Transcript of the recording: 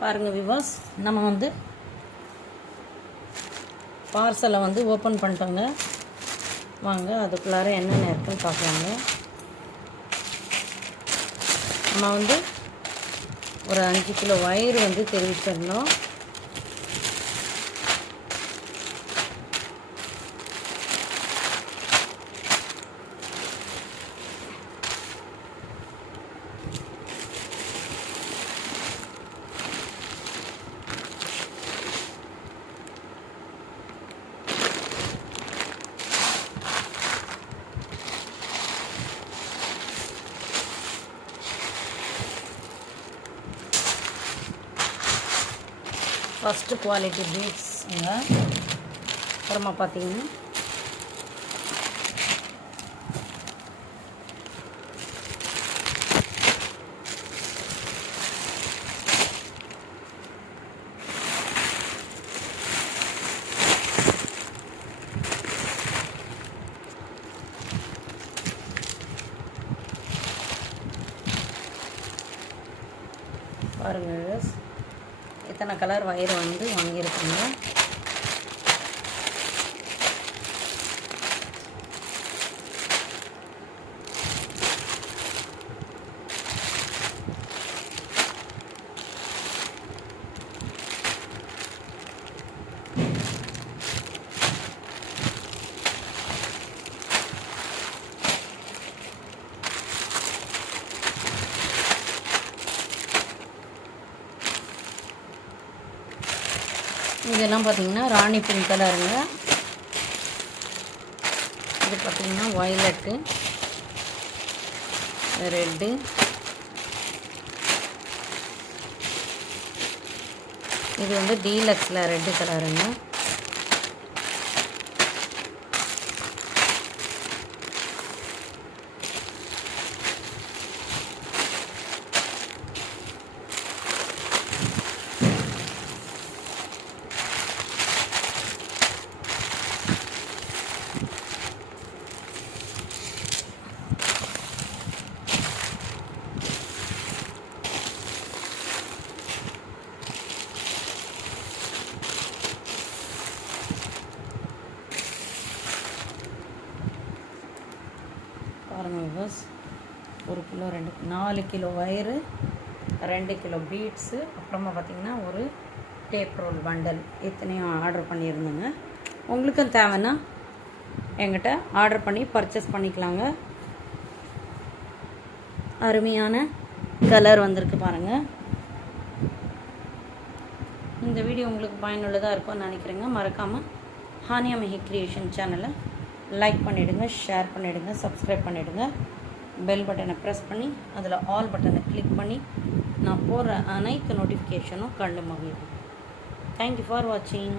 பாருங்கள் விவாஸ், நம்ம வந்து பார்சலை வந்து ஓப்பன் பண்ணிட்டோங்க. வாங்க அதுக்குள்ளார என்னென்ன இருக்குன்னு பார்க்கலாங்க. நம்ம வந்து ஒரு 5 கிலோ வயிறு வந்து தெரிவிச்சிருந்தோம். First quality பீட்ஸுங்க. அப்புறமா பார்த்தீங்கன்னா பாருங்கள் இத்தனை கலர் வயிறு வந்து வாங்கியிருக்காங்க. இதெல்லாம் பார்த்திங்கன்னா ராணி பிங்க் கலருங்க. இது பார்த்திங்கன்னா வயலட்டு, ரெட்டு, இது வந்து டீலக்ஸில் ரெட்டு கலருங்க. பாருங்கள் பஸ், 1 கிலோ 4 கிலோ வயிறு, 2 கிலோ பீட்ஸு, அப்புறமா பார்த்திங்கன்னா ஒரு டேப் ரோல் பண்டல், இத்தனையும் ஆர்டர் பண்ணியிருந்தேங்க. உங்களுக்கும் தேவைன்னா என்கிட்ட ஆர்டர் பண்ணி பர்ச்சேஸ் பண்ணிக்கலாங்க. அருமையான கலர் வந்திருக்கு பாருங்கள். இந்த வீடியோ உங்களுக்கு பயனுள்ளதாக இருக்கும்னு நினைக்கிறேங்க. மறக்காமல் ஹானியா மெஹி கிரியேஷன் சேனலை லைக் பண்ணிவிடுங்க, ஷேர் பண்ணிவிடுங்க, சப்ஸ்கிரைப் பண்ணிவிடுங்க. பெல் பட்டனை ப்ரெஸ் பண்ணி அதில் ஆல் பட்டனை கிளிக் பண்ணி நான் போடுற அனைத்து நோட்டிஃபிகேஷனும் கண்டு மகிழும். தேங்க்யூ ஃபார் வாட்சிங்.